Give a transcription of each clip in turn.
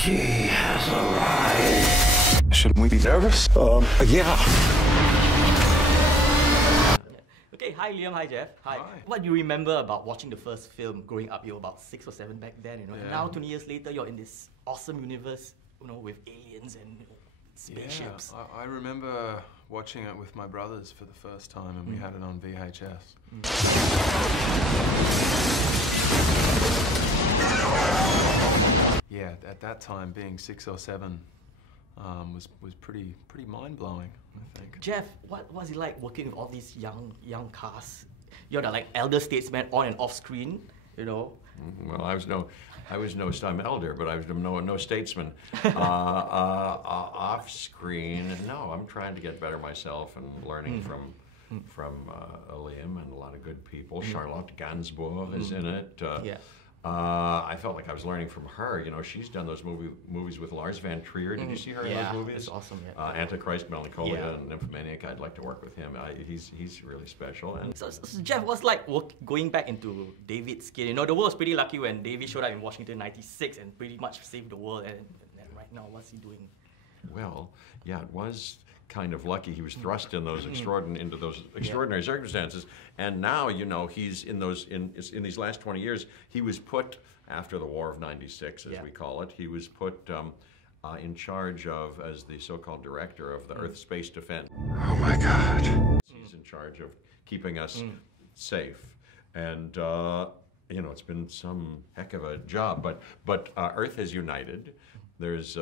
She has arrived. Shouldn't we be nervous? Yeah. Okay, hi Liam, hi Jeff. Hi. Hi. What do you remember about watching the first film growing up? You were about 6 or 7 back then, you know. And now 20 years later, you're in this awesome universe, you know, with aliens and spaceships. Yeah, I remember watching it with my brothers for the first time, and we had it on VHS. Yeah, at that time, being 6 or 7 was pretty mind-blowing, I think. Jeff, what was it like working with all these young cast? You're the like elder statesman on and off screen, you know. Well, I was I'm elder, but I was no statesman. Off screen, no, I'm trying to get better myself and learning from Liam and a lot of good people. Charlotte Gainsbourg is in it. I felt like I was learning from her. You know, she's done those movies with Lars Van Trier. Did you see her in those movies? It's awesome. Yeah. Antichrist, Melancholia, and Nymphomaniac. I'd like to work with him. He's really special. And So Jeff, what's like going back into David's skin? You know, the world was pretty lucky when David showed up in Washington '96 and pretty much saved the world. And right now, what's he doing? Well, yeah, it was kind of lucky. He was thrust in those extraordinary circumstances, and now, you know, he's in these last 20 years. He was put after the War of '96, as we call it. He was put in charge of as the so-called director of the Earth Space Defense. Oh my God. He's in charge of keeping us safe, and you know, it's been some heck of a job. But Earth has united. There's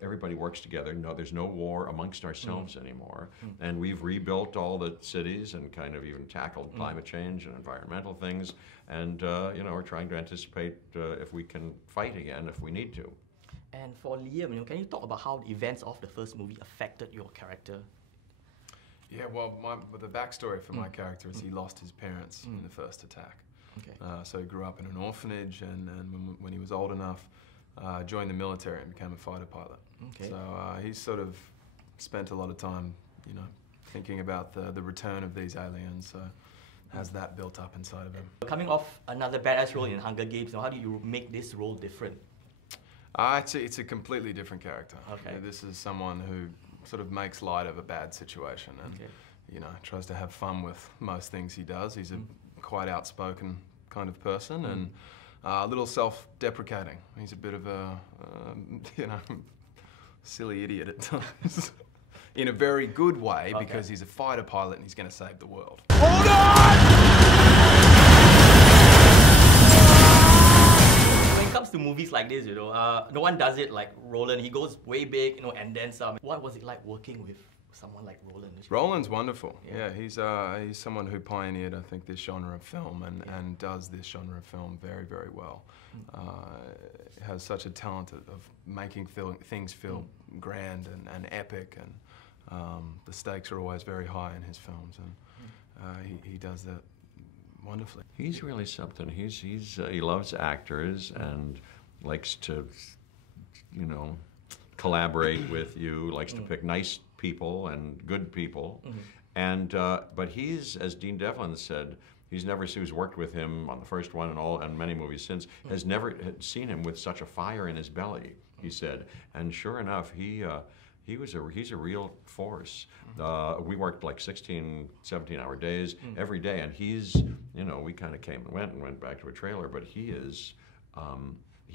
everybody works together. No, there's no war amongst ourselves anymore, and we've rebuilt all the cities and kind of even tackled climate change and environmental things. And you know, we're trying to anticipate if we can fight again if we need to. And for Liam, you know, can you talk about how the events of the first movie affected your character? Yeah, well, the backstory for my character is he lost his parents in the first attack. Okay. So he grew up in an orphanage, and when he was old enough, joined the military and became a fighter pilot. Okay. So he's sort of spent a lot of time, you know, thinking about the return of these aliens. So has that built up inside of him. Coming off another badass role in Hunger Games, how do you make this role different? It's a completely different character. Okay. This is someone who sort of makes light of a bad situation and you know, tries to have fun with most things he does. He's a quite outspoken kind of person and a little self-deprecating. He's a bit of a you know, silly idiot at times. In a very good way, because he's a fighter pilot and he's going to save the world. Hold on! When it comes to movies like this, you know, no one does it like Roland. He goes way big, you know, and then some. What was it like working with someone like Roland? Roland's wonderful. Yeah, he's someone who pioneered, I think, this genre of film and does this genre of film very, very well. Has such a talent of making things feel grand and epic, and the stakes are always very high in his films, and he does that wonderfully. He's really something. He loves actors and likes to, you know, collaborate with you. Likes to pick nice people and good people, and but he's, as Dean Devlin said, who's worked with him on the first one and many movies since, has never seen him with such a fire in his belly. He said, and sure enough, he's a real force. We worked like 16, 17-hour days every day, and he's, you know, we kind of came and went back to a trailer, but he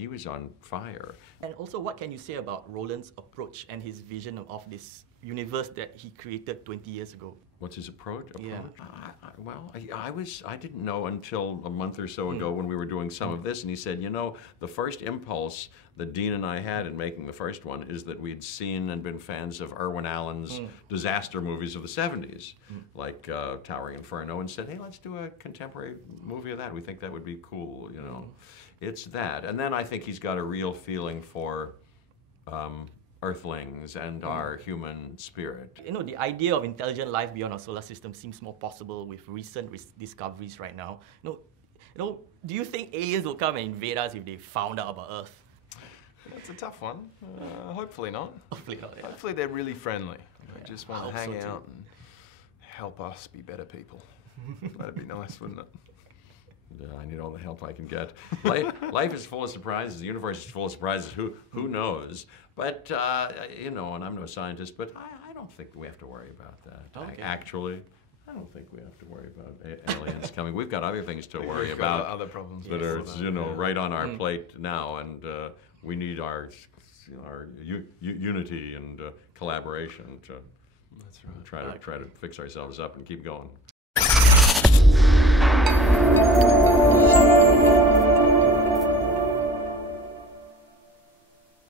was on fire. And also, what can you say about Roland's approach and his vision of this universe that he created 20 years ago? What's his approach? Yeah. I didn't know until a month or so ago when we were doing some of this, and he said, you know, the first impulse that Dean and I had in making the first one is that we'd seen and been fans of Irwin Allen's disaster movies of the 70s, like Towering Inferno, and said, hey, let's do a contemporary movie of that. We think that would be cool, you know. It's that. And then I think he's got a real feeling for Earthlings and our human spirit. You know, the idea of intelligent life beyond our solar system seems more possible with recent discoveries right now. You know, do you think aliens will come and invade us if they found out about Earth? That's a tough one. Hopefully not. Hopefully not, yeah. Hopefully they're really friendly. They just want to hang so out and help us be better people. That'd be nice, wouldn't it? I need all the help I can get. Life is full of surprises. The universe is full of surprises. Who knows? But you know, and I'm no scientist, but I don't think we have to worry about that. Okay. Actually, I don't think we have to worry about aliens coming. We've got other things to worry We've got about. other problems that are, you know, right on our plate now, and we need our unity and collaboration to That's right. try to fix ourselves up and keep going.